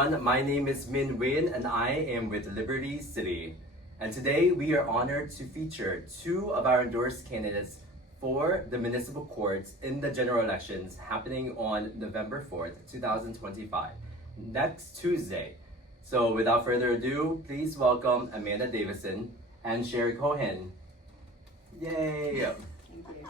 everyone. My name is Minh Nguyen and I am with Liberty City. And today we are honored to feature two of our endorsed candidates for the Municipal Court in the general elections happening on November 4th, 2025, next Tuesday. So without further ado, please welcome Amanda Davison and Sherrie Cohen. Yay! Thank you.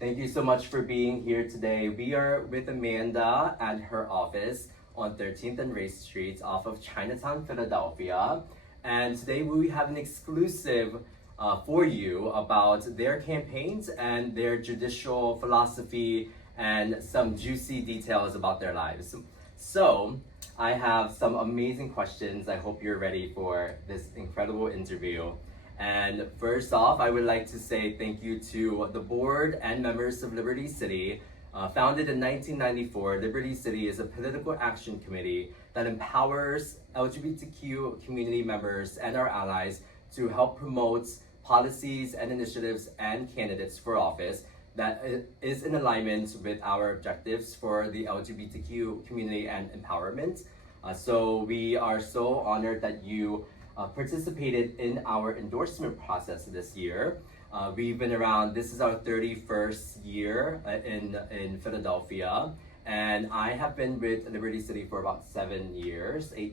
Thank you so much for being here today. We are with Amanda at her office on 13th and Race Street off of Chinatown, Philadelphia. And today we have an exclusive for you about their campaigns and their judicial philosophy and some juicy details about their lives. So I have some amazing questions. I hope you're ready for this incredible interview. And first off, I would like to say thank you to the board and members of Liberty City. Founded in 1994, Liberty City is a political action committee that empowers LGBTQ community members and our allies to help promote policies and initiatives and candidates for office that is in alignment with our objectives for the LGBTQ community and empowerment. So we are so honored that you participated in our endorsement process this year. We've been around, this is our 31st year in Philadelphia, and I have been with Liberty City for about 8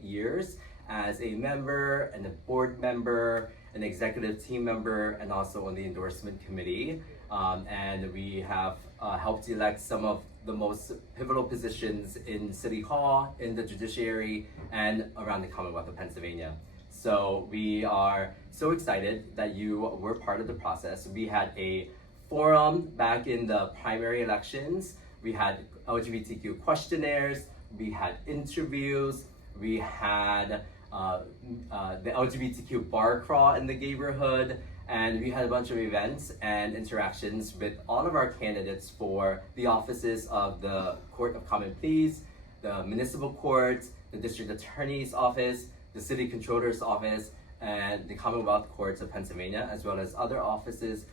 years, as a member and a board member, an executive team member, and also on the endorsement committee. And we have helped elect some of the most pivotal positions in City Hall, in the judiciary, and around the Commonwealth of Pennsylvania. So we are so excited that you were part of the process. We had a forum back in the primary elections. We had LGBTQ questionnaires, we had interviews, we had the LGBTQ bar crawl in the neighborhood, and we had a bunch of events and interactions with all of our candidates for the offices of the Court of Common Pleas, the Municipal Court, the District Attorney's Office, the City Controller's Office, and the Commonwealth Courts of Pennsylvania, as well as other offices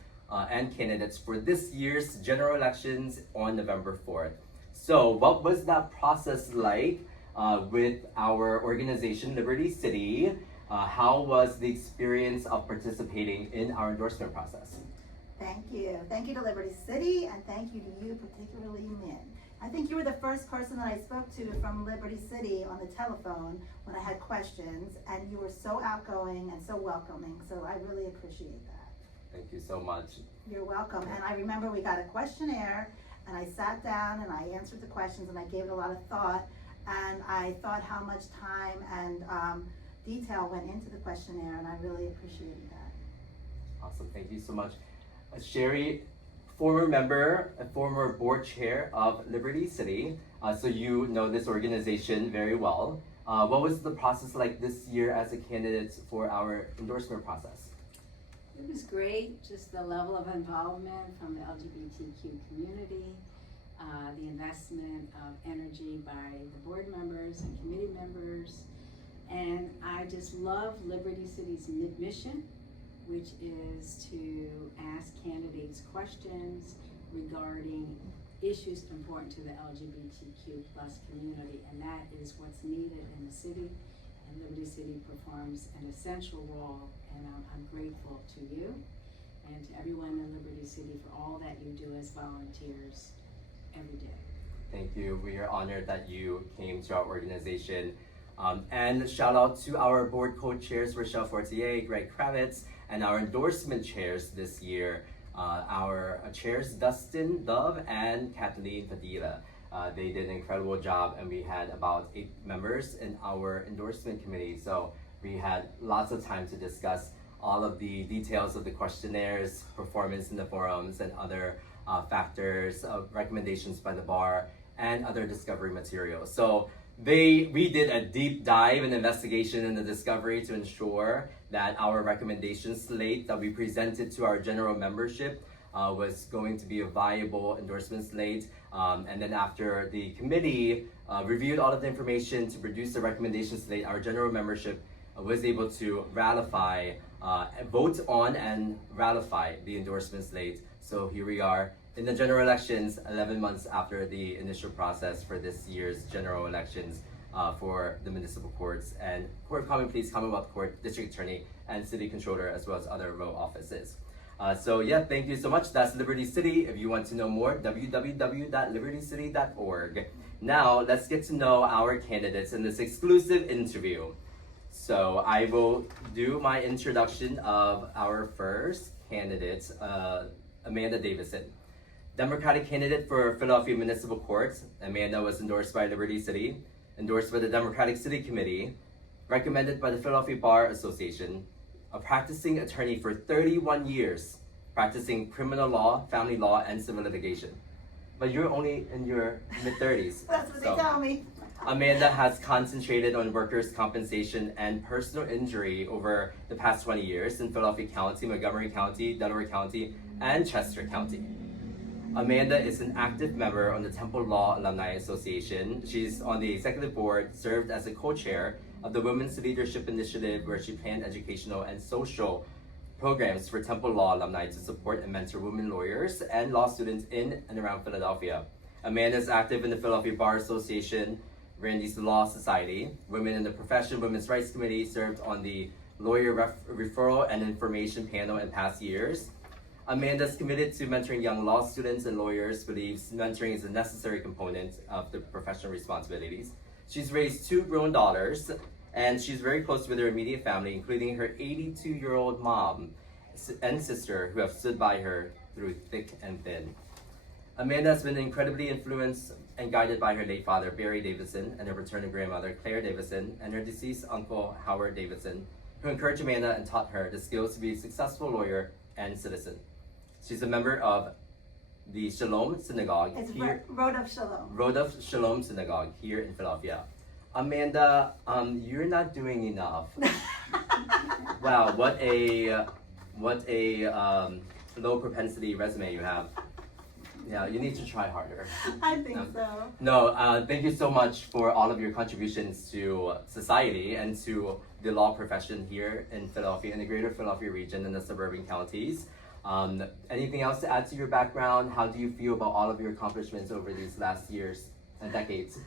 and candidates for this year's general elections on November 4th. So what was that process like with our organization, Liberty City? How was the experience of participating in our endorsement process? Thank you. Thank you to Liberty City, and thank you to you, particularly Minh. I think you were the first person that I spoke to from Liberty City on the telephone when I had questions, and you were so outgoing and so welcoming, so I really appreciate that. Thank you so much. You're welcome. And I remember we got a questionnaire, and I sat down and I answered the questions, and I gave it a lot of thought, and I thought how much time and detail went into the questionnaire, and I really appreciated that. Awesome. Thank you so much. Sherrie, former member, a former board chair of Liberty City, so you know this organization very well. What was the process like this year as a candidate for our endorsement process? It was great, just the level of involvement from the LGBTQ community, the investment of energy by the board members and committee members, and I just love Liberty City's mission, which is to ask candidates questions regarding issues important to the LGBTQ plus community, and that is what's needed in the city, and Liberty City performs an essential role, and I'm grateful to you and to everyone in Liberty City for all that you do as volunteers every day. Thank you. We are honored that you came to our organization. And shout out to our board co-chairs, Rochelle Fortier, Greg Kravitz, and our endorsement chairs this year, our chairs Dustin Dove and Kathleen Padilla. They did an incredible job, and we had about 8 members in our endorsement committee. So we had lots of time to discuss all of the details of the questionnaires, performance in the forums, and other factors, recommendations by the bar, and other discovery materials. So we did a deep dive and investigation in the discovery to ensure that our recommendation slate that we presented to our general membership was going to be a viable endorsement slate. And then after the committee reviewed all of the information to produce the recommendation slate, our general membership was able to ratify, vote on and ratify the endorsement slate. So here we are in the general elections, 11 months after the initial process for this year's general elections. for the municipal courts and Court of Common Pleas, Commonwealth Court, District Attorney, and City Controller, as well as other row offices. So yeah, thank you so much. That's Liberty City. If you want to know more, www.libertycity.org. Now, let's get to know our candidates in this exclusive interview. So I will do my introduction of our first candidate, Amanda Davison. Democratic candidate for Philadelphia Municipal Court. Amanda was endorsed by Liberty City, endorsed by the Democratic City Committee, recommended by the Philadelphia Bar Association, a practicing attorney for 31 years, practicing criminal law, family law, and civil litigation. But you're only in your mid-30s. That's what they tell me. Amanda has concentrated on workers' compensation and personal injury over the past 20 years in Philadelphia County, Montgomery County, Delaware County, and Chester County. Amanda is an active member on the Temple Law Alumni Association. She's on the executive board, served as a co-chair of the Women's Leadership Initiative, where she planned educational and social programs for Temple Law alumni to support and mentor women lawyers and law students in and around Philadelphia. Amanda is active in the Philadelphia Bar Association, Randy's Law Society, Women in the Profession, Women's Rights Committee, served on the Lawyer Referral and Information Panel in past years. Amanda is committed to mentoring young law students and lawyers, believes mentoring is a necessary component of the professional responsibilities. She's raised 2 grown daughters, and she's very close with her immediate family, including her 82-year-old mom and sister, who have stood by her through thick and thin. Amanda has been incredibly influenced and guided by her late father, Barry Davison, and her paternal grandmother, Claire Davison, and her deceased uncle, Howard Davison, who encouraged Amanda and taught her the skills to be a successful lawyer and citizen. She's a member of the Shalom Synagogue. It's here, Road of Shalom. Road of Shalom Synagogue here in Philadelphia. Amanda, you're not doing enough. Wow, what a low propensity resume you have. Yeah, you need to try harder. I think so. No, thank you so much for all of your contributions to society and to the law profession here in Philadelphia, in the greater Philadelphia region and the suburban counties. Anything else to add to your background? How do you feel about all of your accomplishments over these last years and decades?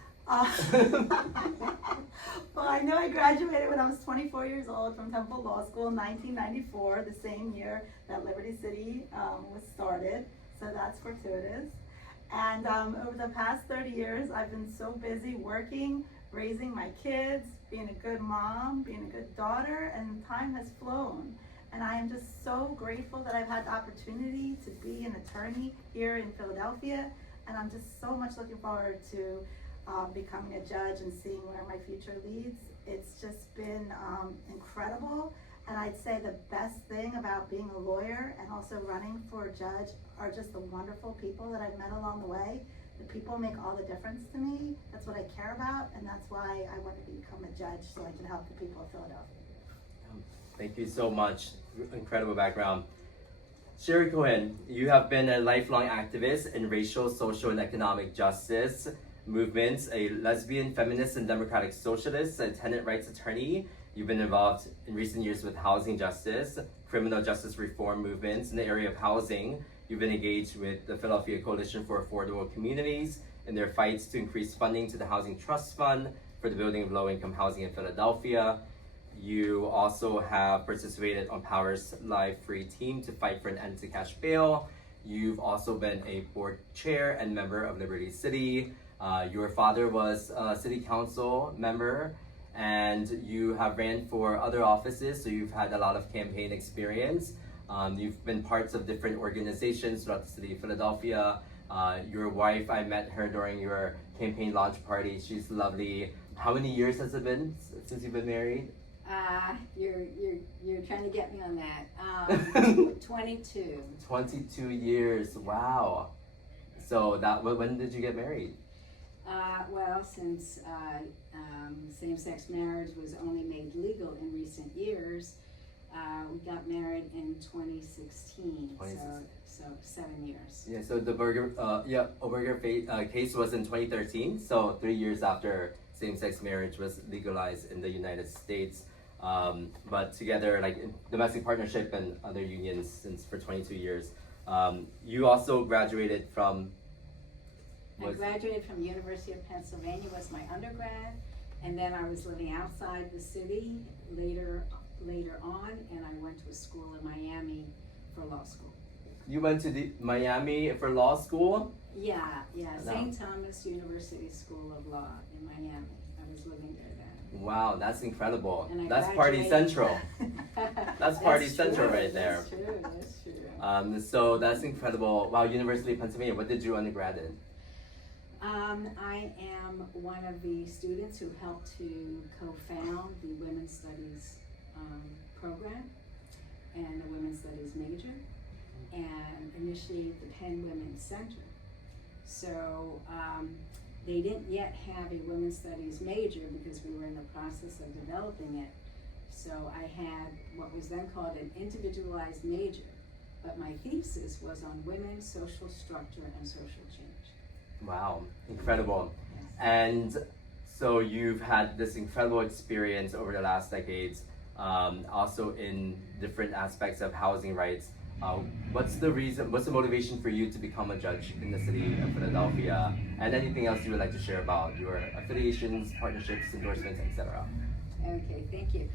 Well, I know I graduated when I was 24 years old from Temple Law School in 1994, the same year that Liberty City was started. So that's fortuitous. And over the past 30 years, I've been so busy working, raising my kids, being a good mom, being a good daughter, and time has flown. And I am just so grateful that I've had the opportunity to be an attorney here in Philadelphia. And I'm just so much looking forward to becoming a judge and seeing where my future leads. It's just been incredible. And I'd say the best thing about being a lawyer and also running for a judge are just the wonderful people that I've met along the way. The people make all the difference to me. That's what I care about, and that's why I want to become a judge, so I can help the people of Philadelphia. Thank you so much. Incredible background. Sherrie Cohen, you have been a lifelong activist in racial, social, and economic justice movements, a lesbian, feminist, and democratic socialist, a tenant rights attorney. You've been involved in recent years with housing justice, criminal justice reform movements in the area of housing. You've been engaged with the Philadelphia Coalition for Affordable Communities in their fights to increase funding to the Housing Trust Fund for the building of low-income housing in Philadelphia. You also have participated on Power's Live Free team to fight for an end to cash bail. You've also been a board chair and member of Liberty City. Your father was a city council member, and you have ran for other offices, so you've had a lot of campaign experience. You've been parts of different organizations throughout the city of Philadelphia. Your wife, I met her during your campaign launch party. She's lovely. How many years has it been since you've been married? You're trying to get me on that. 22. 22 years. Wow. So when did you get married? Well, since same-sex marriage was only made legal in recent years, we got married in 2016. So 7 years. Yeah. So the Berger case was in 2013. So 3 years after same-sex marriage was legalized in the United States. But together, like in domestic partnership and other unions since for 22 years. You also graduated from. I graduated from University of Pennsylvania, was my undergrad, And then I was living outside the city later on, and I went to a school in Miami for law school. You went to the Miami for law school? Yeah, No. St. Thomas University School of Law in Miami. I was living there then. Wow, that's incredible. And I That's Party graduated- Central. That's Party That's Central true, right there. That's true. So that's incredible. Wow, University of Pennsylvania. What did you undergrad in? I am one of the students who helped to co-found the Women's Studies program and the Women's Studies major, and initially the Penn Women's Center. So they didn't yet have a Women's Studies major because we were in the process of developing it. So I had what was then called an individualized major, but my thesis was on women, social structure, and social change. Wow, incredible. Yes. And so you've had this incredible experience over the last decades, also in different aspects of housing rights. What's the motivation for you to become a judge in the city of Philadelphia? And anything else you would like to share about your affiliations, partnerships, endorsements, etc.? Okay, thank you.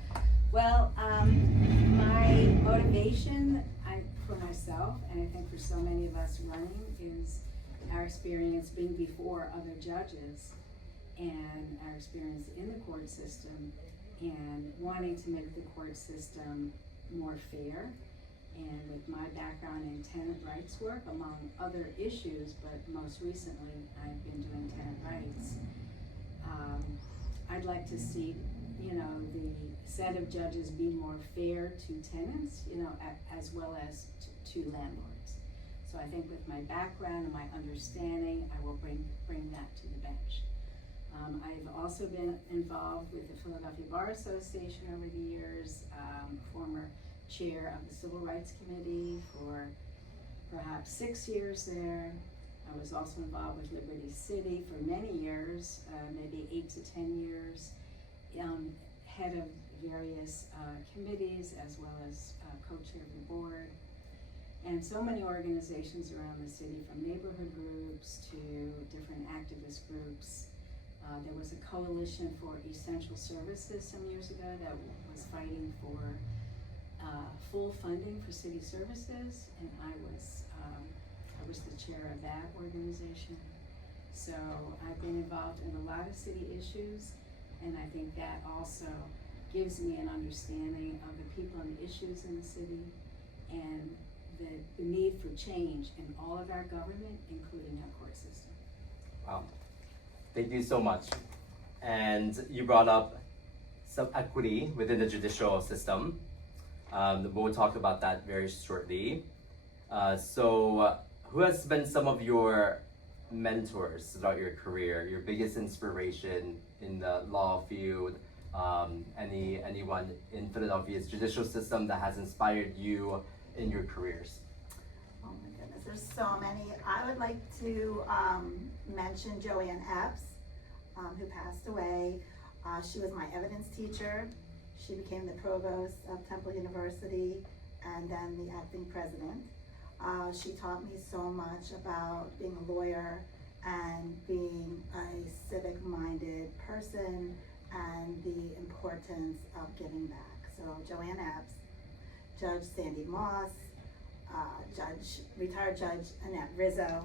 Well, my motivation for myself, and I think for so many of us running, is our experience being before other judges and our experience in the court system and wanting to make the court system more fair. And with my background in tenant rights work, among other issues, but most recently I've been doing tenant rights, I'd like to see, the set of judges be more fair to tenants, as well as to landlords. So I think with my background and my understanding, I will bring that to the bench. I've also been involved with the Philadelphia Bar Association over the years, former chair of the Civil Rights Committee for perhaps 6 years there. I was also involved with Liberty City for many years, maybe 8 to 10 years, head of various committees as well as co-chair of the board. And so many organizations around the city, from neighborhood groups to different activist groups. There was a coalition for essential services some years ago that was fighting for full funding for city services, and I was the chair of that organization. So I've been involved in a lot of city issues, and I think that also gives me an understanding of the people and the issues in the city and the need for change in all of our government, including our court system. Wow, thank you so much. And you brought up some equity within the judicial system. We'll talk about that very shortly. So who has been some of your mentors throughout your career, your biggest inspiration in the law field? Anyone in Philadelphia's judicial system that has inspired you in your careers? Oh my goodness, there's so many. I would like to mention Joanne Epps, who passed away. She was my evidence teacher. She became the provost of Temple University and then the acting president. She taught me so much about being a lawyer and being a civic-minded person and the importance of giving back. So Joanne Epps, Judge Sandy Moss, retired Judge Annette Rizzo.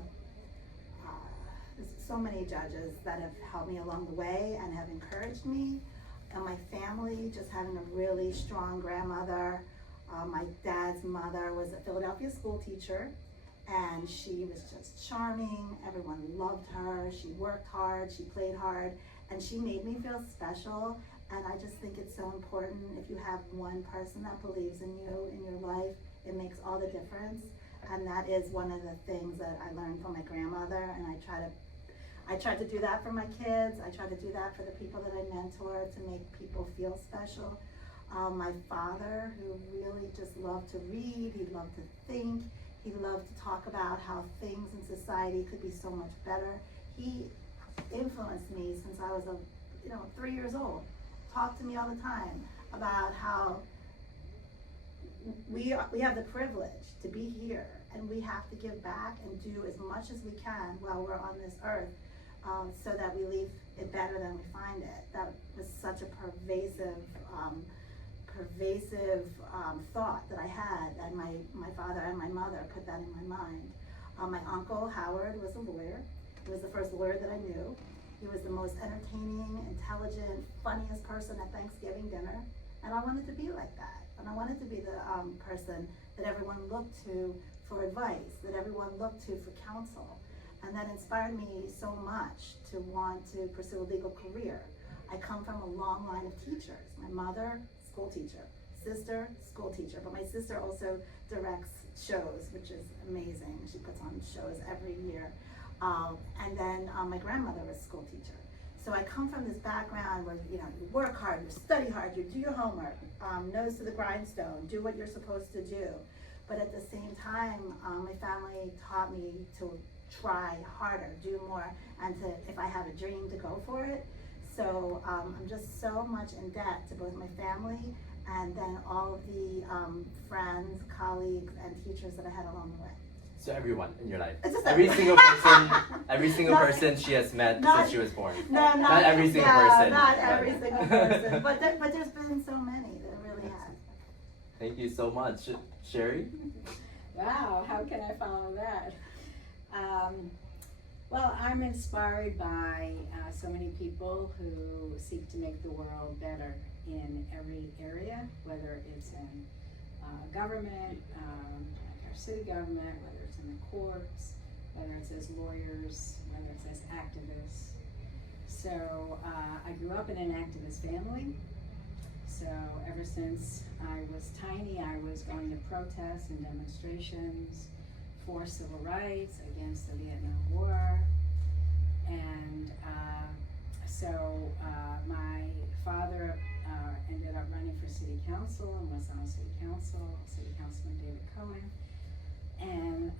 There's so many judges that have helped me along the way and have encouraged me. And my family, just having a really strong grandmother. My dad's mother was a Philadelphia school teacher, and she was just charming. Everyone loved her. She worked hard, she played hard, and she made me feel special. And I just think it's so important. If you have one person that believes in you in your life, it makes all the difference. And that is one of the things that I learned from my grandmother, and I try to do that for my kids. I try to do that for the people that I mentor, to make people feel special. My father, who really just loved to read, he loved to think, he loved to talk about how things in society could be so much better. He influenced me since I was 3 years old. Talked to me all the time about how we have the privilege to be here, and we have to give back and do as much as we can while we're on this earth. so that we leave it better than we find it. That was such a pervasive thought that I had, and my father and my mother put that in my mind. My uncle Howard was a lawyer. He was the first lawyer that I knew. He was the most entertaining, intelligent, funniest person at Thanksgiving dinner, and I wanted to be like that. And I wanted to be the person that everyone looked to for advice, that everyone looked to for counsel. And that inspired me so much to want to pursue a legal career. I come from a long line of teachers. My mother, school teacher. Sister, school teacher. But my sister also directs shows, which is amazing. She puts on shows every year. And then my grandmother was a school teacher. So I come from this background where, you work hard, you study hard, you do your homework, nose to the grindstone, do what you're supposed to do. But at the same time, my family taught me to try harder, do more, and to, if I have a dream, to go for it. So I'm just so much in debt to both my family and then all of the friends, colleagues, and teachers that I had along the way. So everyone in your life, It's just every single Not- person she has met not- since she was born. No, Not every single person. Not every single person, but there's been so many, there really has. Thank you so much. Sherrie? Wow, how can I follow that? Well, I'm inspired by so many people who seek to make the world better in every area, whether it's in government, like our city government, whether it's in the courts, whether it's as lawyers, whether it's as activists. So I grew up in an activist family. So ever since I was tiny, I was going to protests and demonstrations for civil rights, against the Vietnam War. And my father ended up running for city council and was on city councilman David Cohen. And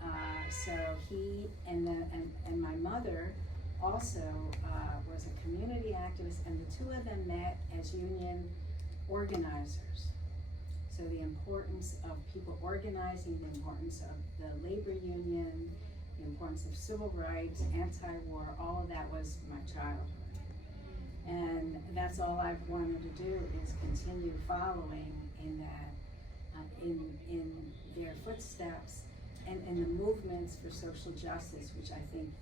so he and my mother also was a community activist, and the two of them met as union organizers. So the importance of people organizing, the importance of the labor union, the importance of civil rights, anti-war, all of that was my childhood. And that's all I've wanted to do, is continue following in that, in their footsteps, and in the movements for social justice, which I think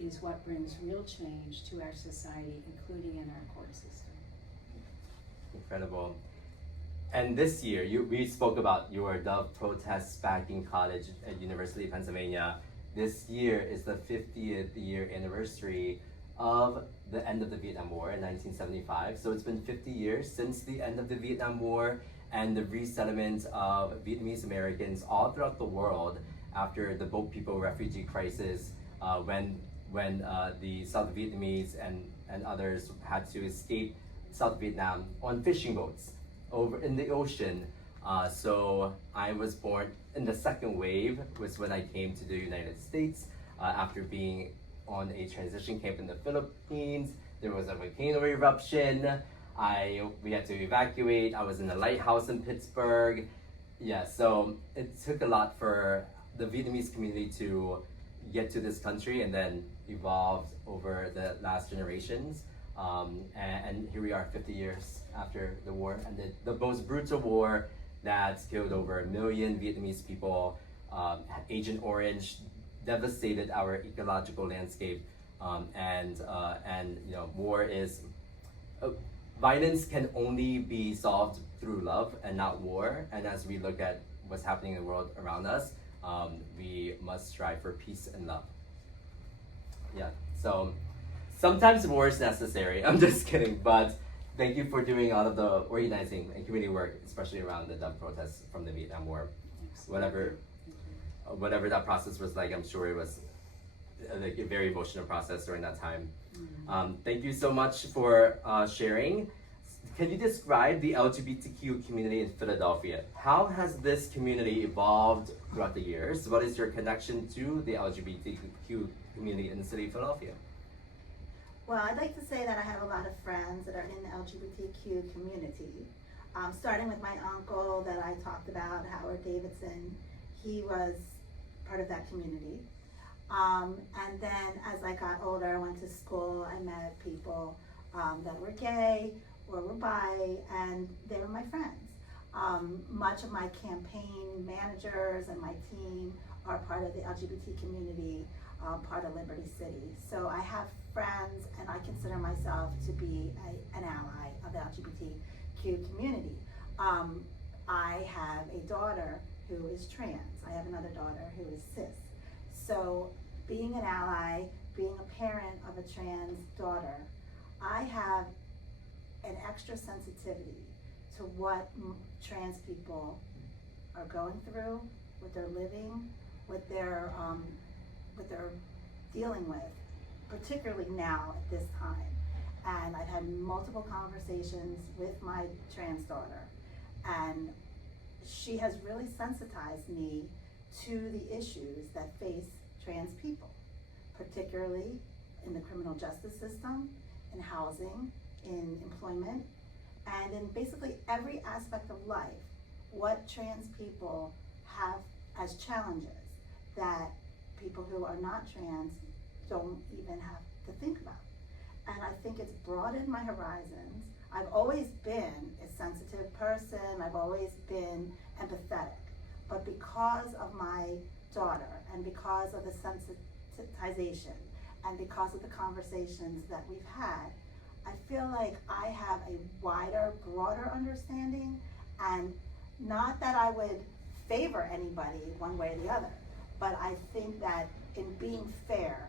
is what brings real change to our society, including in our court system. Incredible. And this year, we spoke about your Dove protests back in college at University of Pennsylvania. This year is the 50th year anniversary of the end of the Vietnam War in 1975. So it's been 50 years since the end of the Vietnam War and the resettlement of Vietnamese Americans all throughout the world after the Boat People refugee crisis, when the South Vietnamese and others had to escape South Vietnam on fishing boats over in the ocean. So I was born in the second wave, was when I came to the United States after being on a transition camp in the Philippines. There was a volcano eruption. We had to evacuate. I was in a lighthouse in Pittsburgh. Yeah, so it took a lot for the Vietnamese community to get to this country and then evolved over the last generations. And here we are 50 years after the war, and the most brutal war that's killed over 1 million Vietnamese people. Agent Orange devastated our ecological landscape, and war is violence can only be solved through love and not war. And as we look at what's happening in the world around us, we must strive for peace and love. Yeah, so sometimes war is necessary. I'm just kidding, but thank you for doing all of the organizing and community work, especially around the Dove protests from the Vietnam War. Whatever that process was like, I'm sure it was like a very emotional process during that time. Thank you so much for sharing. Can you describe the LGBTQ community in Philadelphia? How has this community evolved throughout the years? What is your connection to the LGBTQ community in the city of Philadelphia? Well, I'd like to say that I have a lot of friends that are in the LGBTQ community. Starting with my uncle that I talked about, Howard Davidson. He was part of that community. And then as I got older, I went to school, I met people that were gay or were bi, and they were my friends. Much of my campaign managers and my team are part of the LGBT community, part of Liberty City. So I have friends, and I consider myself to be an ally of the LGBTQ community. I have a daughter who is trans. I have another daughter who is cis. So being an ally, being a parent of a trans daughter, I have an extra sensitivity to what trans people are going through, what they're living, what they're dealing with, particularly now at this time. And I've had multiple conversations with my trans daughter, and she has really sensitized me to the issues that face trans people, particularly in the criminal justice system, in housing, in employment, and in basically every aspect of life, what trans people have as challenges that people who are not trans don't even have to think about. And I think it's broadened my horizons. I've always been a sensitive person, I've always been empathetic, but because of my daughter and because of the sensitization and because of the conversations that we've had, I feel like I have a wider, broader understanding, and not that I would favor anybody one way or the other, but I think that in being fair,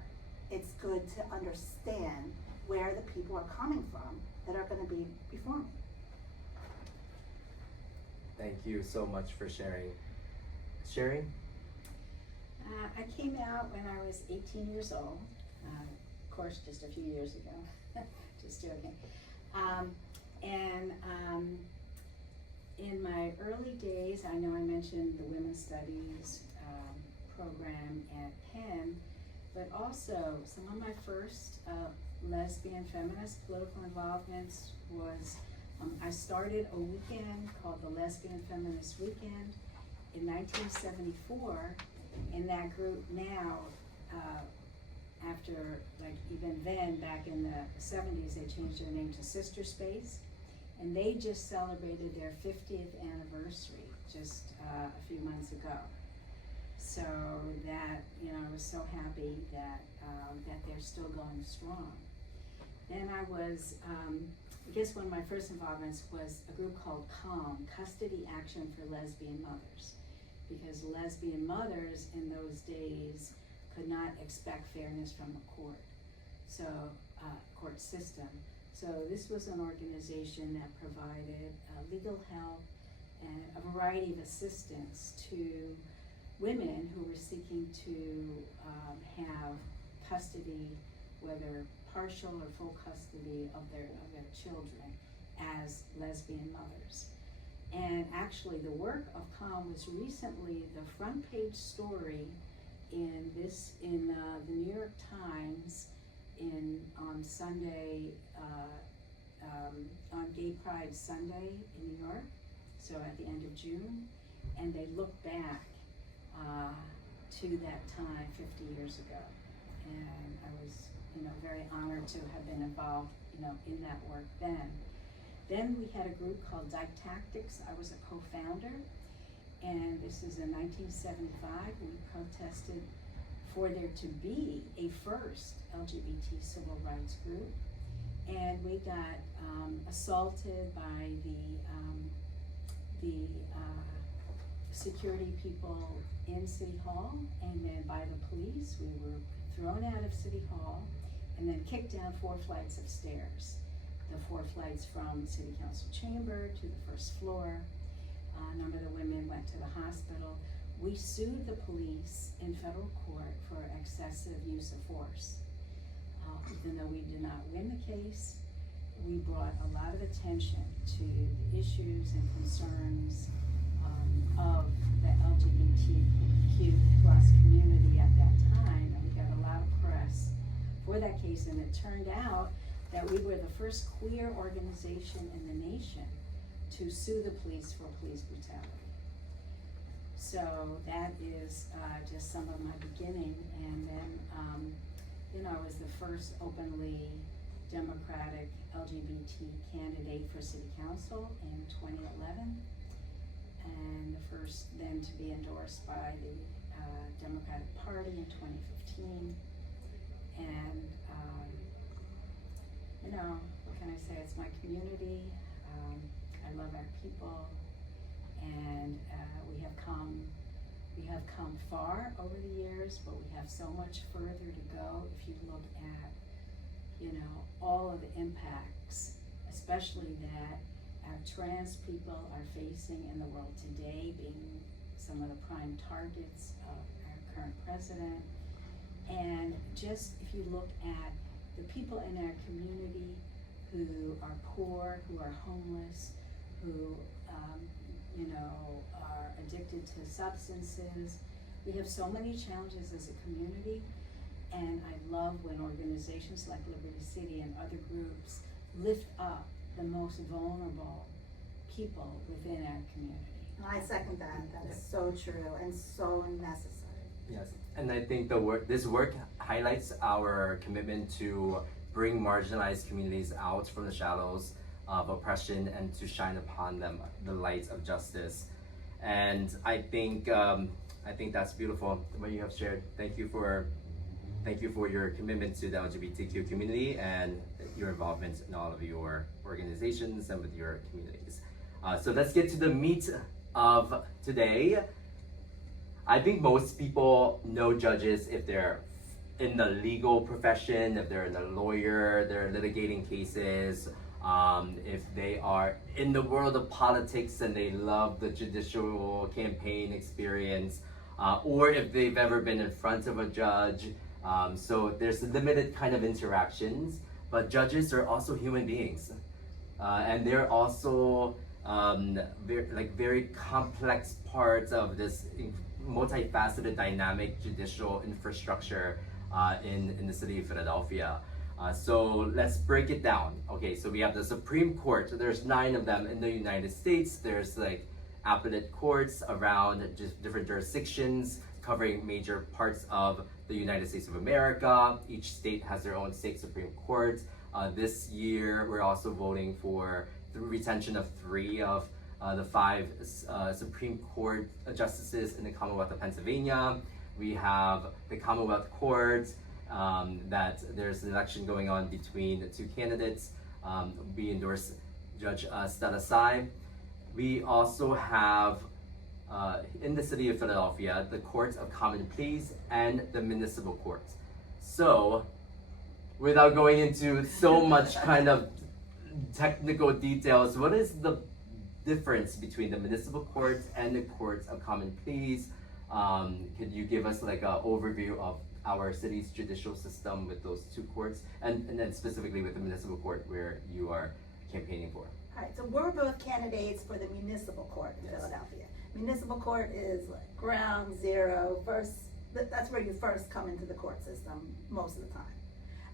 it's good to understand where the people are coming from that are going to be before me. Thank you so much for sharing. Sherrie? I came out when I was 18 years old, of course, just a few years ago, just joking. In my early days, I know I mentioned the Women's Studies program at Penn, but also some of my first lesbian feminist political involvements was, I started a weekend called the Lesbian Feminist Weekend in 1974, and that group now, after, like, even then, back in the 70s, they changed their name to Sister Space, and they just celebrated their 50th anniversary just a few months ago. So that, I was so happy that that they're still going strong. Then I was, I guess one of my first involvements was a group called CALM, Custody Action for Lesbian Mothers, because lesbian mothers in those days could not expect fairness from the court, so court system. So this was an organization that provided legal help and a variety of assistance to women who were seeking to have custody, whether partial or full custody of their children as lesbian mothers. And actually the work of CALM was recently the front page story in the New York Times on Sunday, on Gay Pride Sunday in New York, so at the end of June, and they look back to that time 50 years ago. And I was, very honored to have been involved, in that work then. Then we had a group called Dyke Tactics. I was a co-founder, and this is in 1975. We protested for there to be a first LGBT civil rights group, and we got assaulted by the security people in City Hall, and then by the police. We were thrown out of City Hall and then kicked down 4 flights of stairs. The 4 flights from City Council chamber to the first floor. A number of the women went to the hospital. We sued the police in federal court for excessive use of force. Even though we did not win the case, we brought a lot of attention to the issues and concerns of the LGBTQ plus community at that time, and we got a lot of press for that case, and it turned out that we were the first queer organization in the nation to sue the police for police brutality. So that is just some of my beginning, and then I was the first openly Democratic LGBT candidate for City Council in 2011, and the first then to be endorsed by the Democratic Party in 2015. And what can I say? It's my community. I love our people, and we have come far over the years, but we have so much further to go. If you look at all of the impacts, especially that our trans people are facing in the world today, being some of the prime targets of our current president. And just if you look at the people in our community who are poor, who are homeless, who are addicted to substances, we have so many challenges as a community. And I love when organizations like Liberty City and other groups lift up the most vulnerable people within our community. I second that. That is so true and so necessary. Yes, and I think this work highlights our commitment to bring marginalized communities out from the shadows of oppression and to shine upon them the light of justice. And I think that's beautiful what you have shared. Thank you for your commitment to the LGBTQ community and your involvement in all of your organizations and with your communities. So let's get to the meat of today. I think most people know judges if they're in the legal profession, if they're a lawyer, they're litigating cases, if they are in the world of politics and they love the judicial campaign experience, or if they've ever been in front of a judge. So there's limited kind of interactions, but judges are also human beings, and they're also very complex parts of this multifaceted, dynamic judicial infrastructure in the city of Philadelphia. So let's break it down. Okay, so we have the Supreme Court. So there's 9 of them in the United States. There's appellate courts around just different jurisdictions covering major parts of the United States of America. Each state has their own state Supreme Court. This year, we're also voting for the retention of 3 of the 5 Supreme Court justices in the Commonwealth of Pennsylvania. We have the Commonwealth Court, that there's an election going on between the 2 candidates. We endorse Judge Statasai. We also have in the city of Philadelphia, the Court of Common Pleas and the Municipal Court. So, without going into so much kind of technical details, what is the difference between the Municipal Court and the Court of Common Pleas? Could you give us an overview of our city's judicial system with those 2 courts, and then specifically with the Municipal Court where you are campaigning for? All right, so we're both candidates for the Municipal Court in Philadelphia. Municipal Court is ground zero, that's where you first come into the court system most of the time.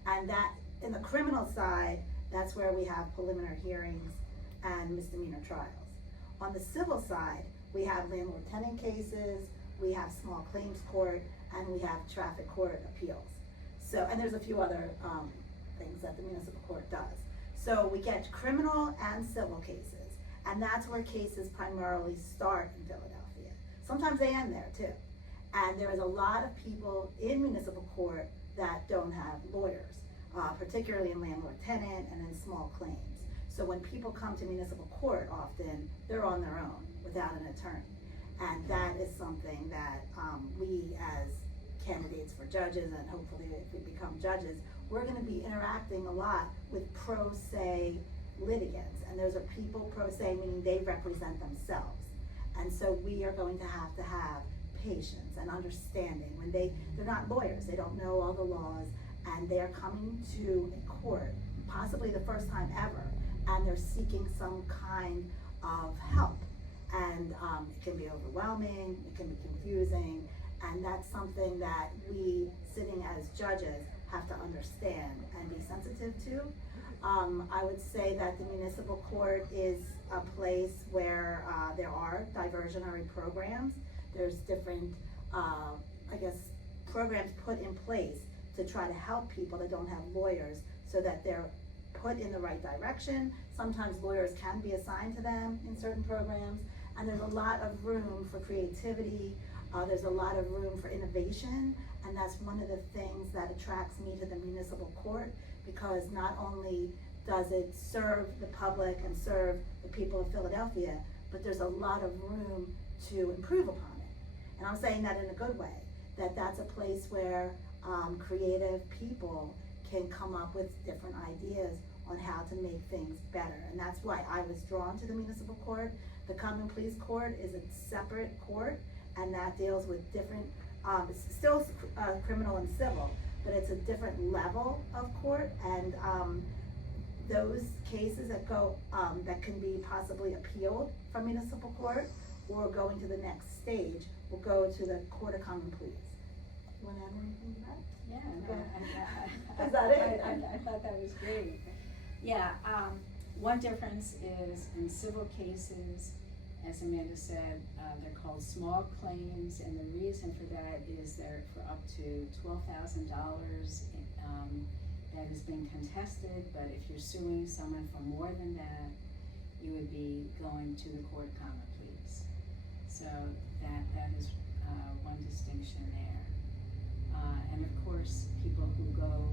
And that, in the criminal side, that's where we have preliminary hearings and misdemeanor trials. On the civil side, we have landlord-tenant cases, we have small claims court, and we have traffic court appeals. So, and there's a few other things that the municipal court does. So we get criminal and civil cases, and that's where cases primarily start in Philadelphia. Sometimes they end there too. And there is a lot of people in municipal court that don't have lawyers, particularly in landlord-tenant and in small claims. So when people come to municipal court, often they're on their own without an attorney. And that is something that we as candidates for judges, and hopefully if we become judges, we're gonna be interacting a lot with pro se litigants. And those are people pro se, meaning they represent themselves. And so we are going to have patience and understanding when they're not lawyers, they don't know all the laws, and they're coming to a court, possibly the first time ever, and they're seeking some kind of help. And it can be overwhelming, it can be confusing, and that's something that we, sitting as judges, have to understand and be sensitive to. I would say that the municipal court is a place where there are diversionary programs there's different, I guess, programs put in place to try to help people that don't have lawyers so that they're put in the right direction. Sometimes lawyers can be assigned to them in certain programs, and there's a lot of room for creativity. There's a lot of room for innovation, and that's one of the things that attracts me to the municipal court, because not only does it serve the public and serve the people of Philadelphia, but there's a lot of room to improve upon it. And I'm saying that in a good way, that that's a place where creative people can come up with different ideas on how to make things better. And that's why I was drawn to the municipal court. The Common Pleas Court is a separate court, and that deals with different, it's still criminal and civil, but it's a different level of court, and those cases that go, that can be possibly appealed from municipal court or going to the next stage will go to the Court of Common Pleas. You want to add anything to that? Yeah, Is that it? I thought that was great. Yeah, one difference is in civil cases, as Amanda said, they're called small claims, and the reason for that is they're for up to $12,000 that has been contested, but if you're suing someone for more than that, you would be going to the Court of Common Pleas. So that is one distinction there. And of course, people who go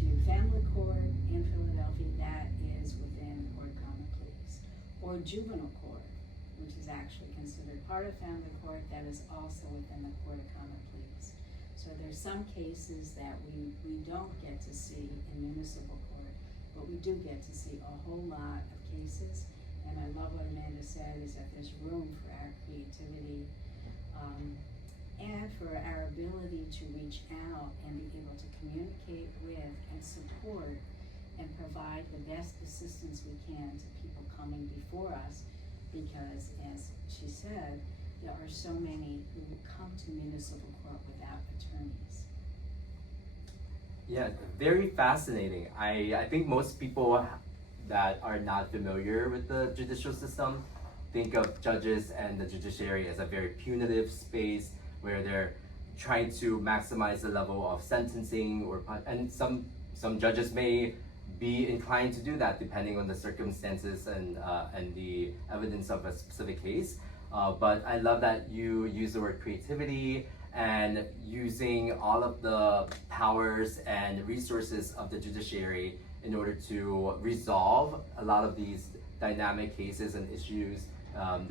to family court in Philadelphia, that is within Court of Common Pleas. Or juvenile court, which is actually considered part of family court, that is also within the Court of Common Pleas. So there's some cases that we don't get to see in municipal court, but we do get to see a whole lot of cases. And I love what Amanda said, is that there's room for our creativity, and for our ability to reach out and be able to communicate with and support and provide the best assistance we can to people coming before us, because as she said, there are so many who come to municipal court without attorneys. Yeah, very fascinating. I think most people that are not familiar with the judicial system think of judges and the judiciary as a very punitive space where they're trying to maximize the level of sentencing, and some judges may be inclined to do that depending on the circumstances and the evidence of a specific case. But I love that you use the word creativity and using all of the powers and resources of the judiciary in order to resolve a lot of these dynamic cases and issues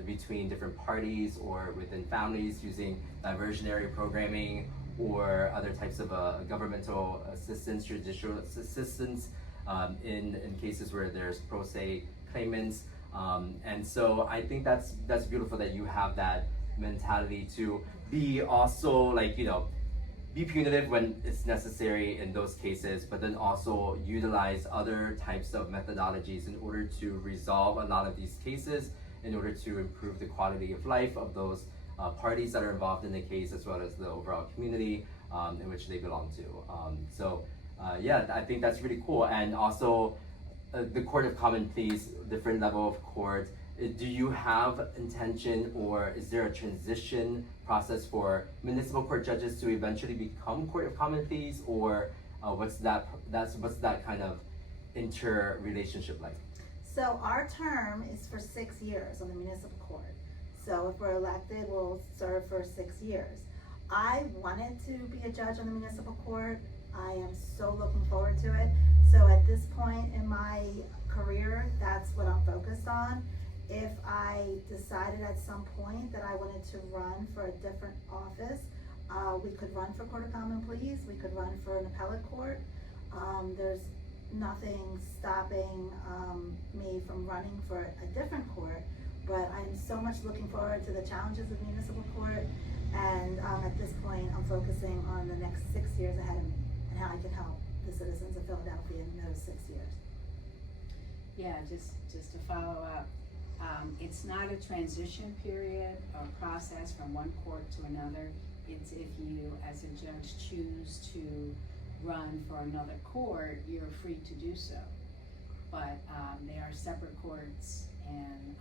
between different parties or within families, using diversionary programming or other types of governmental assistance, judicial assistance in cases where there's pro se claimants. And so I think that's beautiful that you have that mentality to be also be punitive when it's necessary in those cases, but then also utilize other types of methodologies in order to resolve a lot of these cases, in order to improve the quality of life of those parties that are involved in the case, as well as the overall community in which they belong to. Yeah, I think that's really cool. And also the Court of Common Pleas, different level of court. Do you have intention, or is there a transition process for municipal court judges to eventually become Court of Common Pleas, or what's that kind of interrelationship like? So our term is for 6 years on the municipal court. So if we're elected, we'll serve for 6 years. I wanted to be a judge on the municipal court. I am so looking forward to it. So at this point in my career, that's what I'm focused on. If I decided at some point that I wanted to run for a different office, we could run for Court of Common Pleas, we could run for an appellate court. There's nothing stopping me from running for a different court, but I'm so much looking forward to the challenges of municipal court, and at this point I'm focusing on the next 6 years ahead of me and how I can help the citizens of Philadelphia in those 6 years. Yeah, just to follow up, it's not a transition period or process from one court to another. It's if you as a judge choose to run for another court, you're free to do so. But they are separate courts, and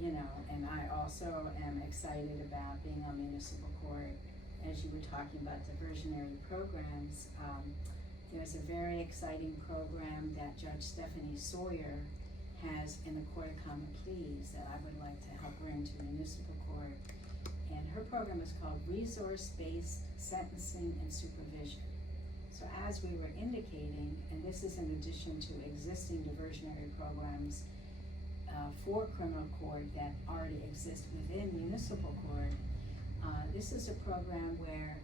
you know, and I also am excited about being on municipal court. As you were talking about diversionary programs, there's a very exciting program that Judge Stephanie Sawyer has in the Court of Common Pleas that I would like to help bring to municipal court. And her program is called Resource-Based Sentencing and Supervision. So as we were indicating, and this is in addition to existing diversionary programs for criminal court that already exist within municipal court, this is a program where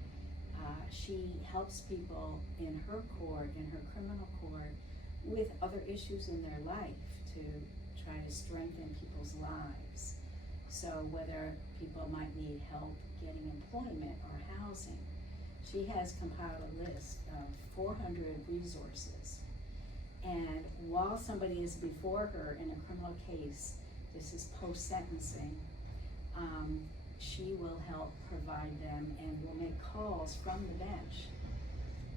she helps people in her court, in her criminal court, with other issues in their life to try to strengthen people's lives. So whether people might need help getting employment or housing, she has compiled a list of 400 resources. And while somebody is before her in a criminal case, this is post-sentencing, she will help provide them and will make calls from the bench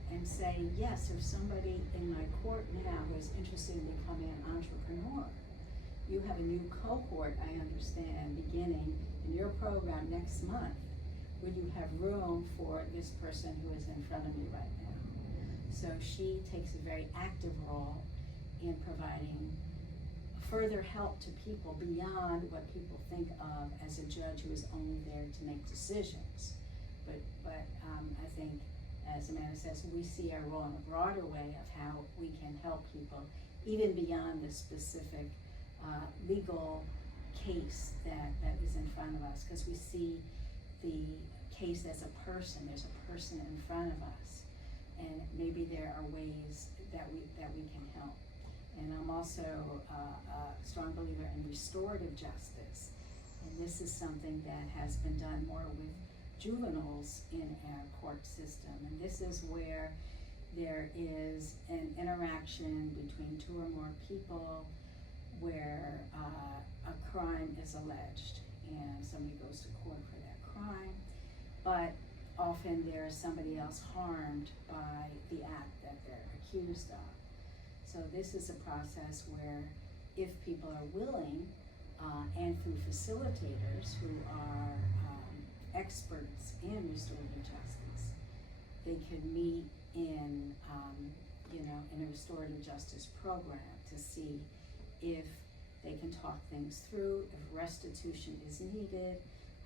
and say, yes, there's somebody in my court now who is interested in becoming an entrepreneur. You have a new cohort, I understand, beginning in your program next month. Would you have room for this person who is in front of me right now? So she takes a very active role in providing further help to people beyond what people think of as a judge who is only there to make decisions. But I think, as Amanda says, we see our role in a broader way of how we can help people, even beyond the specific legal case that is in front of us, because we see the case as a person. There's a person in front of us, and maybe there are ways that we can help. And I'm also a strong believer in restorative justice, and this is something that has been done more with juveniles in our court system. And this is where there is an interaction between two or more people where a crime is alleged and somebody goes to court for that crime, but often there is somebody else harmed by the act that they're accused of. So this is a process where if people are willing, and through facilitators who are experts in restorative justice, they can meet in a restorative justice program to see if they can talk things through, if restitution is needed,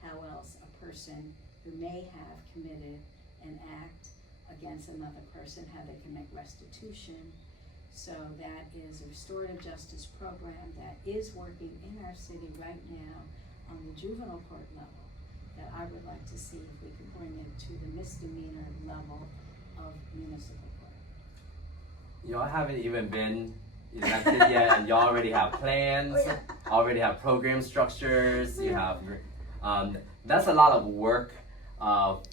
how else a person who may have committed an act against another person, how they can make restitution. So that is a restorative justice program that is working in our city right now on the juvenile court level, that I would like to see if we can bring it to the misdemeanor level of municipal court. Y'all haven't even been elected yet, and y'all already have plans, already have program structures, you have, that's a lot of work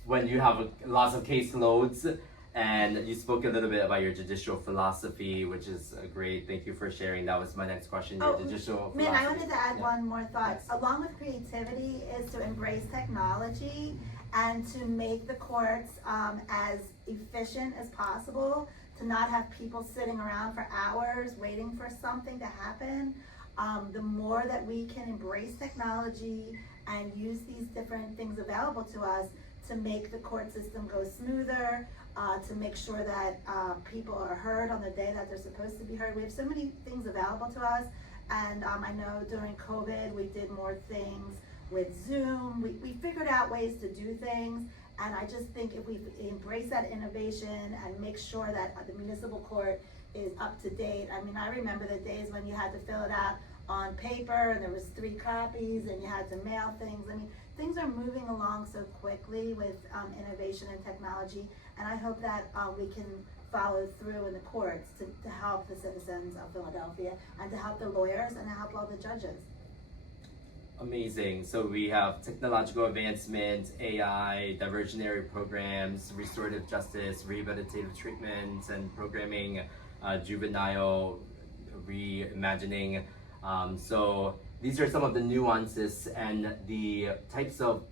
when you have lots of caseloads. And you spoke a little bit about your judicial philosophy, which is great. Thank you for sharing. That was my next question, your judicial philosophy. I wanted to add one more thought. Along with creativity is to embrace technology and to make the courts as efficient as possible, to not have people sitting around for hours waiting for something to happen. The more that we can embrace technology and use these different things available to us to make the court system go smoother, to make sure that people are heard on the day that they're supposed to be heard. We have so many things available to us, and I know during COVID we did more things with Zoom. We figured out ways to do things, and I just think if we embrace that innovation and make sure that the municipal court is up to date. I mean, I remember the days when you had to fill it out on paper and there was 3 copies and you had to mail things. I mean, things are moving along so quickly with innovation and technology, and I hope that we can follow through in the courts to help the citizens of Philadelphia and to help the lawyers and to help all the judges. Amazing. So we have technological advancement, AI, diversionary programs, restorative justice, rehabilitative treatments, and programming, juvenile reimagining. So these are some of the nuances and the types of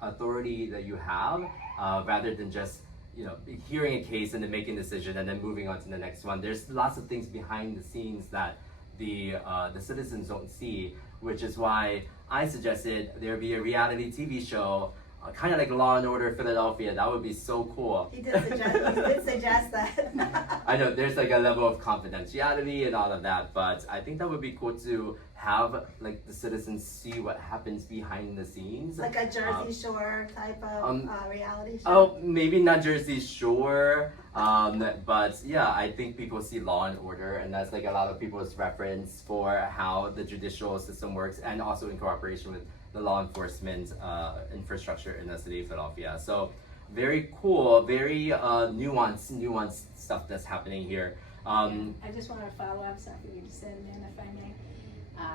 authority that you have, rather than just hearing a case and then making a decision and then moving on to the next one. There's lots of things behind the scenes that the citizens don't see, which is why I suggested there be a reality TV show, kind of like Law and Order Philadelphia. That would be so cool. He did suggest that. I know there's like a level of confidentiality and all of that, but I think that would be cool to have like the citizens see what happens behind the scenes. Like a Jersey Shore type of reality show. Oh, maybe not Jersey Shore, but yeah, I think people see Law and Order, and that's like a lot of people's reference for how the judicial system works, and also in cooperation with the law enforcement infrastructure in the city of Philadelphia. So very cool, very nuanced stuff that's happening here. I just want to follow up something you just said, man, if I may.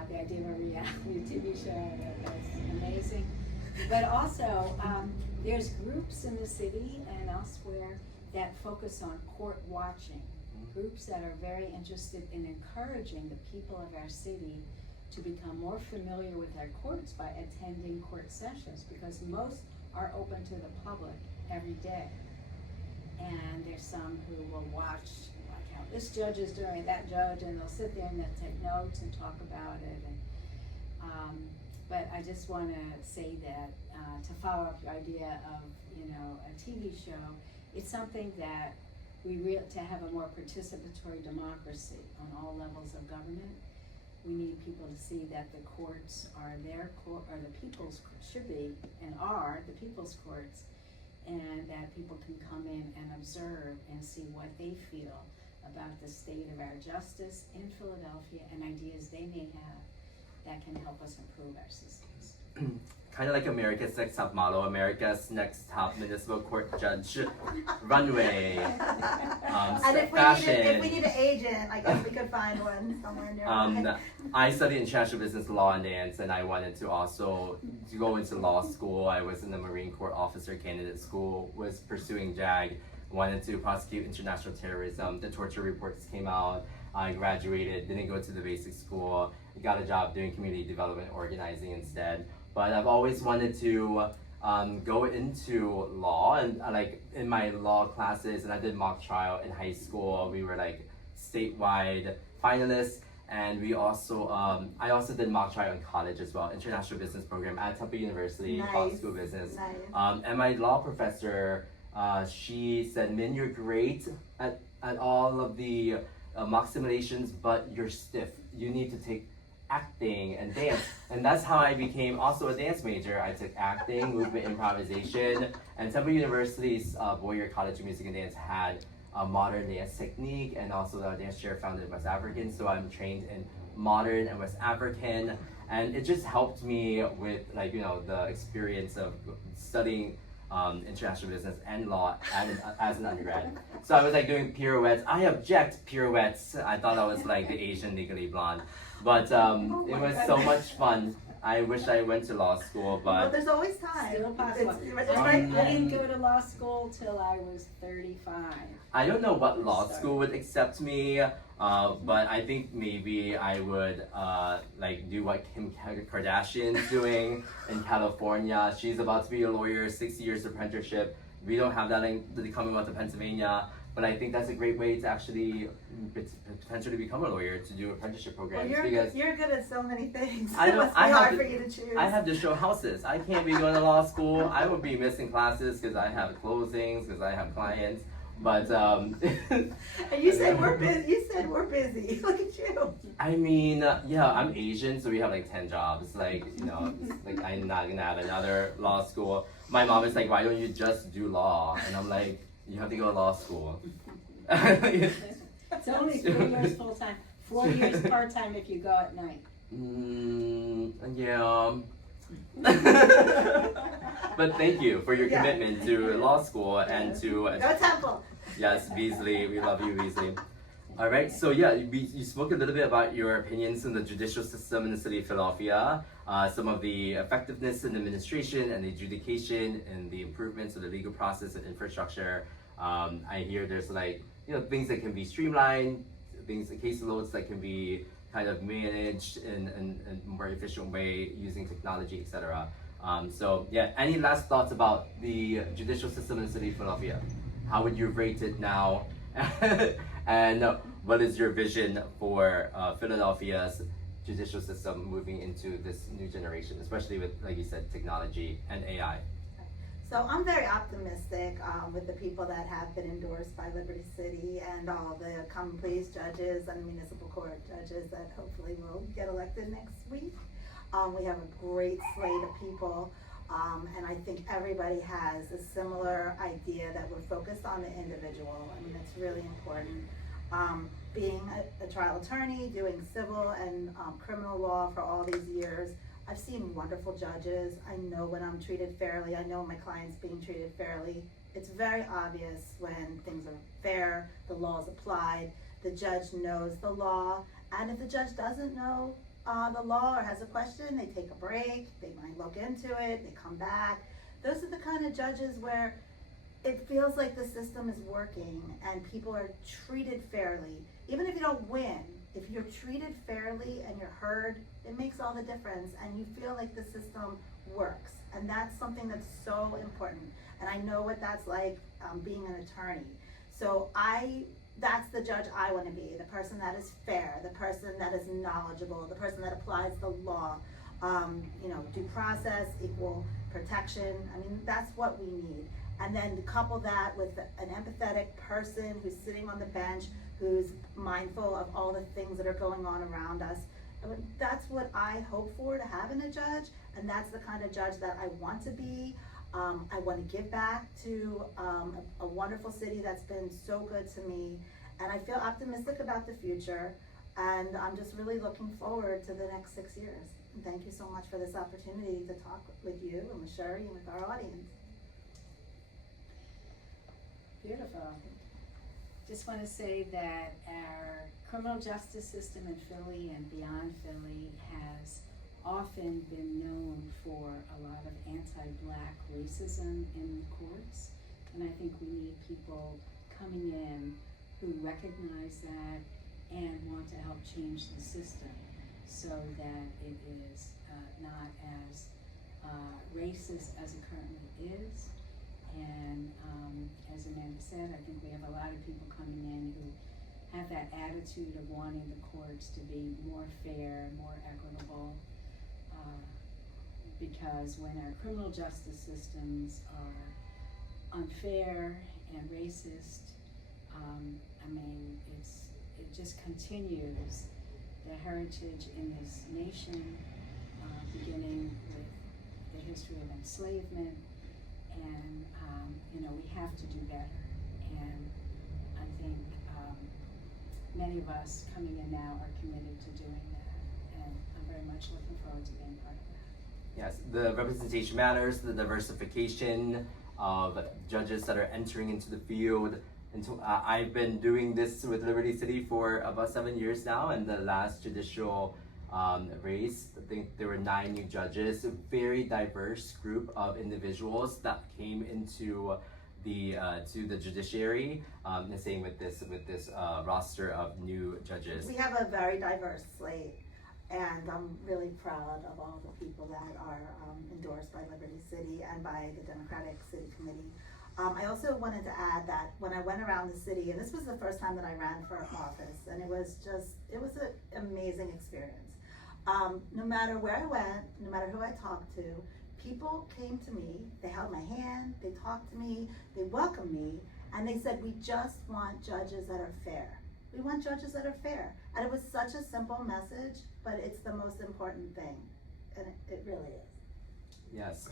The idea of a reality TV show, that's amazing. But also, there's groups in the city and elsewhere that focus on court watching. Groups that are very interested in encouraging the people of our city to become more familiar with our courts by attending court sessions, because most are open to the public every day. And there's some who will watch, like how this judge is doing, that judge, and they'll sit there and they'll take notes and talk about it. And, but I just want to say that to follow up your idea of, you know, a TV show, it's something that to have a more participatory democracy on all levels of government. We need people to see that the courts are their court, or the people's should be and are the people's courts, and that people can come in and observe and see what they feel about the state of our justice in Philadelphia and ideas they may have that can help us improve our systems. Kind of like America's Next Top Model, America's Next Top Municipal Court Judge runway. And if we need an agent, I guess we could find one somewhere nearby. I studied international business law and dance, and I wanted to also go into law school. I was in the Marine Corps Officer Candidate School, was pursuing JAG, wanted to prosecute international terrorism. The torture reports came out. I graduated, didn't go to the basic school, got a job doing community development organizing instead. But I've always wanted to go into law, and like in my law classes, and I did mock trial in high school. We were like statewide finalists, and we also I also did mock trial in college as well, international business program at Temple University, law school business. Nice. And my law professor, she said, "Min, you're great at all of the mock simulations, but you're stiff. You need to take acting and dance." And that's how I became also a dance major. I took acting, movement improvisation, and Temple University's Boyer College of Music and Dance had a modern dance technique, and also the dance chair founded in West African, so I'm trained in modern and West African, and it just helped me with, like, you know, the experience of studying international business and law as an undergrad. So I was like doing pirouettes. I object pirouettes. I thought I was like the Asian Legally Blonde. But it was so much fun. I wish I went to law school, Well, but there's always time. Still possible. It's I right. didn't go to law school till I was 35. I don't know what law school would accept me. But I think maybe I would like do what Kim Kardashian's doing in California. She's about to be a lawyer, 6 years apprenticeship. We don't have that in the Commonwealth of Pennsylvania. But I think that's a great way to actually potentially become a lawyer, to do apprenticeship programs. Well, because you're good at so many things. I know, It must be hard for you to choose. I have to show houses. I can't be going to law school. I would be missing classes because I have closings, because I have clients. But and you said we're busy. You said we're busy. Look at you. I mean, yeah, I'm Asian, so we have like 10 jobs. Like, you know, like I'm not gonna have another law school. My mom is like, "Why don't you just do law?" And I'm like, "You have to go to law school." It's only 3 years full time, 4 years part time if you go at night. Yeah. But thank you for your commitment to law school and to Go Temple. Yes, Beasley, we love you, Beasley. All right, so yeah, you spoke a little bit about your opinions on the judicial system in the city of Philadelphia, some of the effectiveness in administration and the adjudication and the improvements of the legal process and infrastructure. I hear there's like, you know, things that can be streamlined, things, caseloads that can be kind of managed in a more efficient way using technology, etc. So yeah, any last thoughts about the judicial system in the city of Philadelphia? How would you rate it now? And what is your vision for Philadelphia's judicial system moving into this new generation, especially with, like you said, technology and AI? So I'm very optimistic with the people that have been endorsed by Liberty City and all the Common Pleas judges and Municipal Court judges that hopefully will get elected next week. We have a great slate of people, and I think everybody has a similar idea that we're focused on the individual. I mean, that's really important. Being a trial attorney, doing civil and criminal law for all these years, I've seen wonderful judges. I know when I'm treated fairly. I know my client's being treated fairly. It's very obvious when things are fair, the law is applied, the judge knows the law, and if the judge doesn't know the law or has a question, they take a break, they might look into it, they come back. Those are the kind of judges where it feels like the system is working and people are treated fairly. Even if you don't win, if you're treated fairly and you're heard, it makes all the difference and you feel like the system works. And that's something that's so important. And I know what that's like being an attorney. So that's the judge I want to be, the person that is fair, the person that is knowledgeable, the person that applies the law, due process, equal protection. I mean, that's what we need. And then to couple that with an empathetic person who's sitting on the bench, who's mindful of all the things that are going on around us. I mean, that's what I hope for to have in a judge, and that's the kind of judge that I want to be. I want to give back to a wonderful city that's been so good to me, and I feel optimistic about the future, and I'm just really looking forward to the next 6 years. And thank you so much for this opportunity to talk with you and with Sherrie and with our audience. Beautiful. Just want to say that our criminal justice system in Philly and beyond Philly has often been known for a lot of anti-Black racism in the courts, and I think we need people coming in who recognize that and want to help change the system so that it is not as racist as it currently is. And as Amanda said, I think we have a lot of people coming in who have that attitude of wanting the courts to be more fair, more equitable, because when our criminal justice systems are unfair and racist, it just continues the heritage in this nation, beginning with the history of enslavement. And we have to do better, and I think many of us coming in now are committed to doing that, and I'm very much looking forward to being part of that. Yes, the representation matters, the diversification of judges that are entering into the field. And I've been doing this with Liberty City for about 7 years now, and the last judicial race, I think there were 9 new judges, a very diverse group of individuals that came into the to the judiciary. The same with this roster of new judges. We have a very diverse slate, and I'm really proud of all the people that are endorsed by Liberty City and by the Democratic City Committee. I also wanted to add that when I went around the city, and this was the first time that I ran for office, and it was an amazing experience. No matter where I went, no matter who I talked to, people came to me, they held my hand, they talked to me, they welcomed me, and they said, we just want judges that are fair. We want judges that are fair. And it was such a simple message, but it's the most important thing, and it really is. Yes.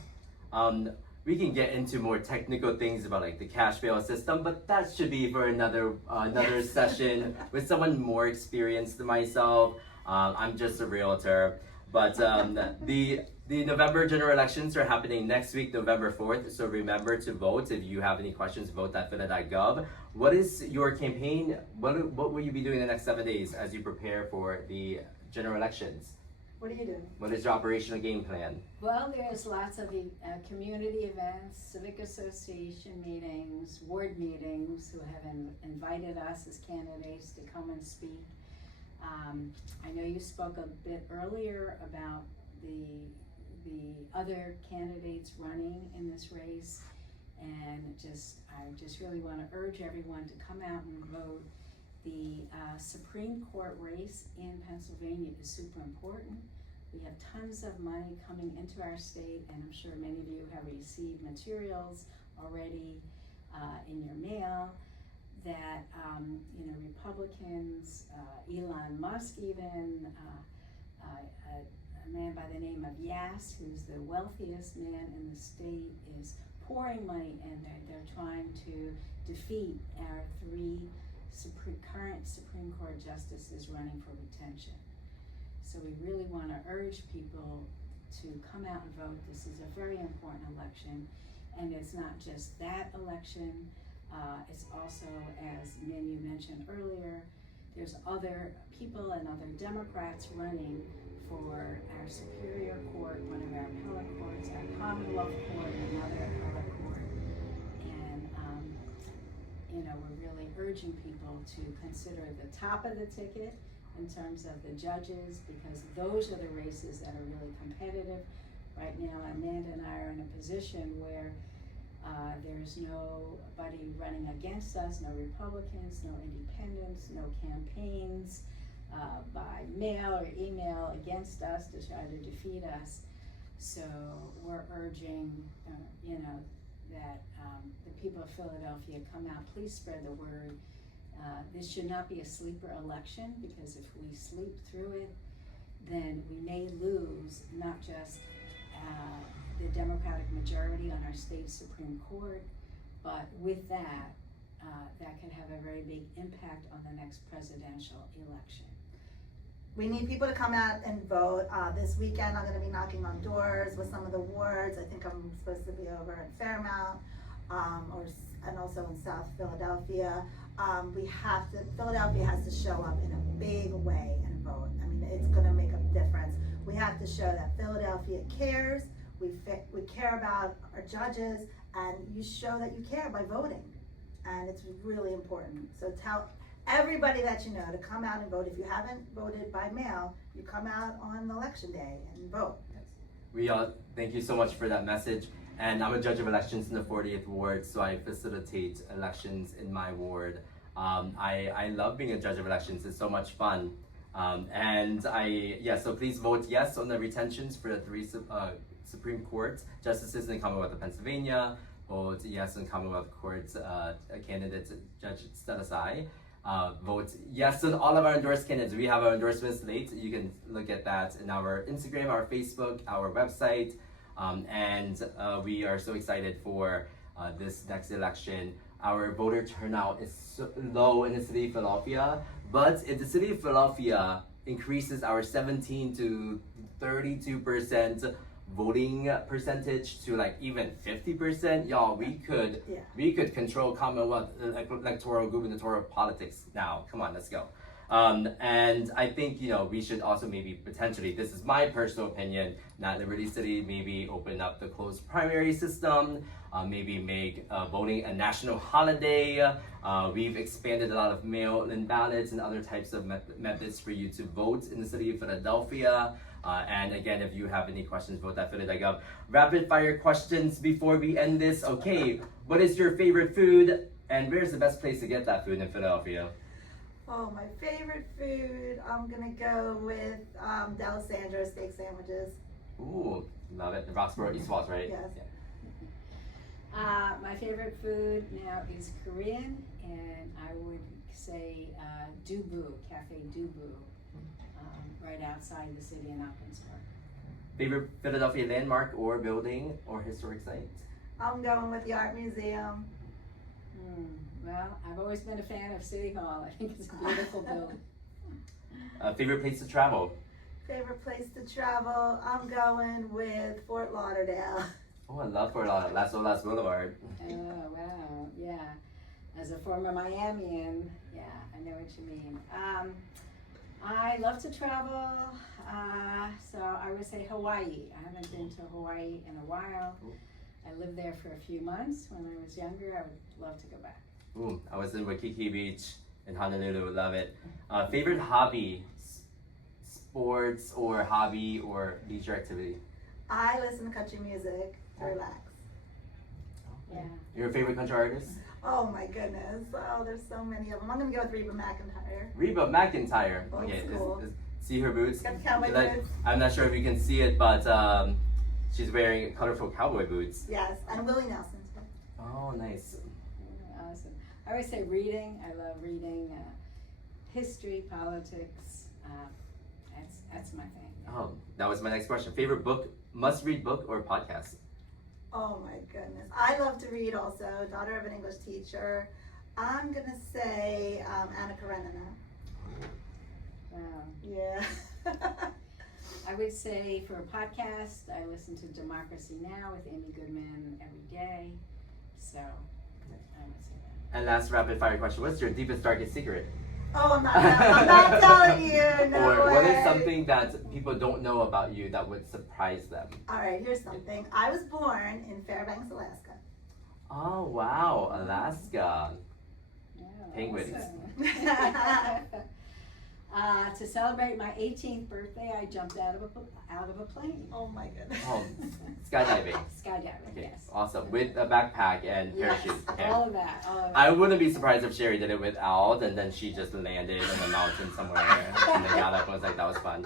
We can get into more technical things about like the cash bail system, but that should be for another session with someone more experienced than myself. I'm just a realtor, but the November general elections are happening next week, November 4th. So remember to vote. If you have any questions, vote.phila.gov. What is your campaign? What will you be doing the next 7 days as you prepare for the general elections? What do you do? What is your operational game plan? Well, there's lots of community events, civic association meetings, ward meetings who have invited us as candidates to come and speak. I know you spoke a bit earlier about the other candidates running in this race, and I just really want to urge everyone to come out and vote The Supreme Court race in Pennsylvania is super important. We have tons of money coming into our state, and I'm sure many of you have received materials already in your mail that, Republicans, Elon Musk even, a man by the name of Yass, who's the wealthiest man in the state, is pouring money in there. They're trying to defeat our three current Supreme Court justices running for retention. So we really want to urge people to come out and vote. This is a very important election, and it's not just that election. It's also, as Min, you mentioned earlier, there's other people and other Democrats running for our Superior Court, one of our appellate courts, our Commonwealth Court, another appellate court. And, we're really urging people to consider the top of the ticket in terms of the judges, because those are the races that are really competitive. Right now, Amanda and I are in a position where there's nobody running against us, no Republicans, no independents, no campaigns by mail or email against us to try to defeat us. So we're urging, that the people of Philadelphia come out, please spread the word. This should not be a sleeper election, because if we sleep through it, then we may lose not just the Democratic majority on our state Supreme Court, but with that, that could have a very big impact on the next presidential election. We need people to come out and vote. This weekend, I'm going to be knocking on doors with some of the wards. I think I'm supposed to be over in Fairmount, and also in South Philadelphia. Philadelphia has to show up in a big way and vote. I mean, it's going to make a difference. We have to show that Philadelphia cares. We care about our judges, and you show that you care by voting. And it's really important. So tell everybody that you know to come out and vote. If you haven't voted by mail, you come out on election day and vote. Yes. We thank you so much for that message. And I'm a judge of elections in the 40th ward, so I facilitate elections in my ward. I love being a judge of elections. It's so much fun. So please vote yes on the retentions for the three Supreme Court justices in the Commonwealth of Pennsylvania. Vote yes on Commonwealth Court candidates, Judge Statasai. Vote yes on all of our endorsed candidates. We have our endorsement slate. You can look at that in our Instagram, our Facebook, our website. We are so excited for this next election. Our voter turnout is so low in the city of Philadelphia, but if the city of Philadelphia increases our 17 to 32% voting percentage to like even 50%, y'all, we could control Commonwealth electoral gubernatorial politics now. Come on, let's go. And I think, we should also maybe potentially, this is my personal opinion, that Liberty City maybe open up the closed primary system, maybe make voting a national holiday. We've expanded a lot of mail-in ballots and other types of methods for you to vote in the city of Philadelphia. And again, if you have any questions, vote.philly.gov. Rapid fire questions before we end this. Okay, what is your favorite food, and where's the best place to get that food in Philadelphia? Oh, my favorite food, I'm gonna go with D'Alessandro steak sandwiches. Ooh, love it. The Roxborough East Walls, right? Yes. Yeah. My favorite food now is Korean, and I would say Dubu, Cafe Dubu, right outside the city in Ockensburg. Favorite Philadelphia landmark or building or historic site? I'm going with the Art Museum. Well, I've always been a fan of City Hall. I think it's a beautiful building. Favorite place to travel? Favorite place to travel, I'm going with Fort Lauderdale. Oh, I love Fort Lauderdale. Las Olas Boulevard. Oh, wow, yeah. As a former Miamian, yeah, I know what you mean. I love to travel, so I would say Hawaii. I haven't been to Hawaii in a while. I lived there for a few months when I was younger. I would love to go back. Ooh, I was in Waikiki Beach in Honolulu. Love it. Favorite hobby? Sports or hobby or leisure activity? I listen to country music to relax. Yeah. Your favorite country artist? Oh my goodness. Oh, there's so many of them. I'm gonna go with Reba McEntire. Reba McEntire. Old Okay, school. see her boots? Got the cowboy Like, boots. I'm not sure if you can see it, but she's wearing colorful cowboy boots. Yes, and Willie Nelson too. Oh, nice. Awesome. I always say reading. I love reading history, politics. That's my thing. Oh, that was my next question. Favorite book, must-read book, or podcast? Oh my goodness. I love to read also. Daughter of an English teacher. I'm gonna say Anna Karenina. Wow. Yeah. I would say for a podcast, I listen to Democracy Now! With Amy Goodman every day. So I would say that. And last rapid-fire question. What's your deepest, darkest secret? Oh, I'm not telling you. No Or what is way. something that people don't know about you that would surprise them? All right, here's something. I was born in Fairbanks, Alaska. Oh, wow. Alaska. Yeah, Penguins. awesome. To celebrate my 18th birthday, I jumped out of a plane. Oh my goodness. Oh, skydiving. Skydiving, Okay, yes. awesome. With a backpack and Yes, parachute. Okay. all of that. I wouldn't be surprised if Sherrie did it without, and then she just landed on a mountain somewhere, and then got up and was like, that was fun.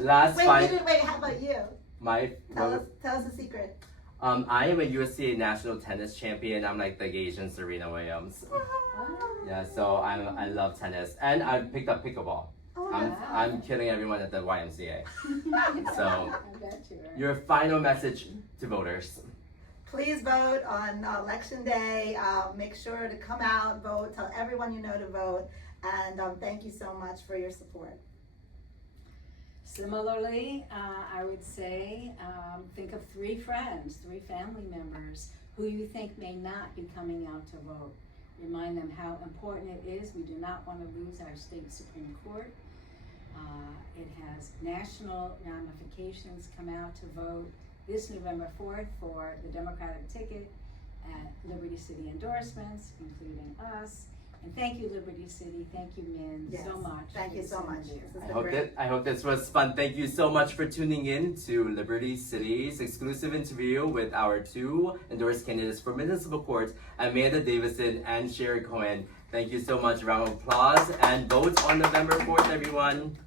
Last Wait, how about you? my Tell us a secret. I am a USCA national tennis champion. I'm like the Asian Serena Williams. Yeah, so I love tennis, and I picked up pickleball. Oh, I'm killing everyone at the YMCA. So, I bet you are. your final message to voters. Please vote on election day. Make sure to come out, vote, tell everyone you know to vote, and thank you so much for your support. Similarly, I would say think of 3 friends, 3 family members who you think may not be coming out to vote. Remind them how important it is. We do not want to lose our state Supreme Court. It has national ramifications. Come out to vote this November 4th for the Democratic ticket at Liberty City Endorsements, including us. And thank you, Liberty City. Thank you, Min, Yes. so much. Thank you so much. This This I is hope great. I hope this was fun. Thank you so much for tuning in to Liberty City's exclusive interview with our 2 endorsed candidates for Municipal Court, Amanda Davison and Sherrie Cohen. Thank you so much. Round of applause and vote on November 4th, everyone.